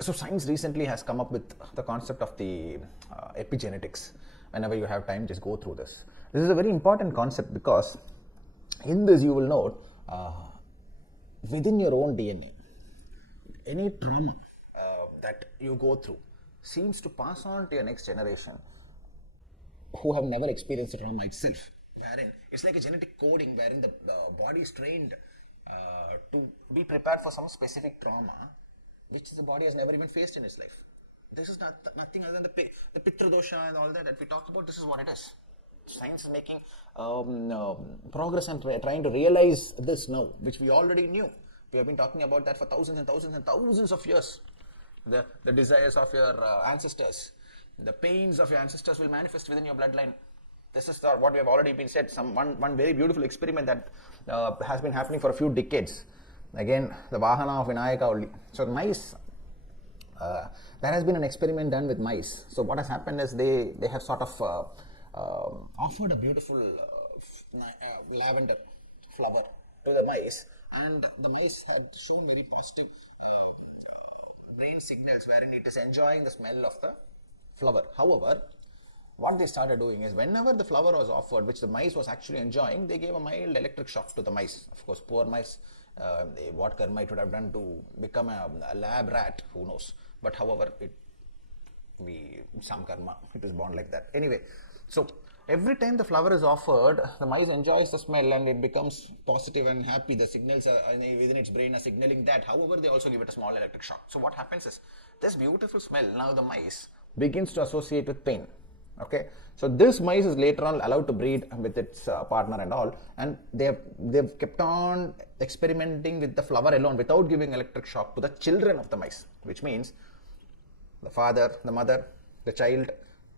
So science recently has come up with the concept of the epigenetics. Whenever you have time, just go through this. This is a very important concept because in this you will note within your own DNA, any trauma that you go through seems to pass on to your next generation who have never experienced the trauma itself. Wherein it's like a genetic coding wherein the body is trained to be prepared for some specific trauma which the body has never even faced in its life. This is nothing other than the Pitra dosha and all that we talked about. This is what it is. Science is making progress and trying to realize this now, which we already knew. We have been talking about that for thousands and thousands and thousands of years. The desires of your ancestors, the pains of your ancestors will manifest within your bloodline. This is what we have already been said. One very beautiful experiment that has been happening for a few decades. Again, the Vahana of Vinayaka only. So mice, there has been an experiment done with mice. So what has happened is they have sort of offered a beautiful lavender flower to the mice, and the mice had shown very positive brain signals wherein it is enjoying the smell of the flower. However, what they started doing is whenever the flower was offered, which the mice was actually enjoying, they gave a mild electric shock to the mice. Of course, poor mice, what karma it would have done to become a lab rat, who knows. But however, some karma, it is born like that. Anyway, so every time the flower is offered, the mice enjoys the smell and it becomes positive and happy. The signals within its brain are signaling that. However, they also give it a small electric shock. So what happens is, this beautiful smell, now the mice begins to associate with pain. Okay, so this mice is later on allowed to breed with its partner and all, and they've kept on experimenting with the flower alone without giving electric shock to the children of the mice, which means the father, the mother, the child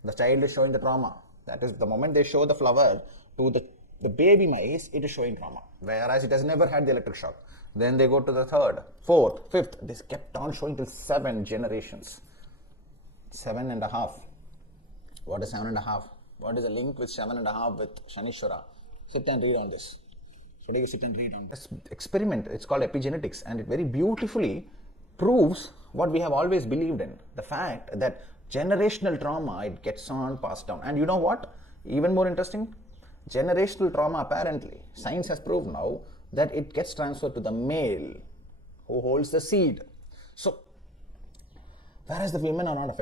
is showing the trauma. That is, the moment they show the flower to the baby mice, it is showing trauma, whereas it has never had the electric shock. Then they go to the third, fourth, fifth. This kept on showing till 7 generations. 7.5. What is 7.5? What is the link with 7.5 with Shanishwara? Sit and read on this. Today you sit and read on this experiment. It's called epigenetics, and it very beautifully proves what we have always believed in. The fact that generational trauma, it gets on passed down. And you know what? Even more interesting, generational trauma, apparently, science has proved now that it gets transferred to the male who holds the seed. So, whereas the women are not affected.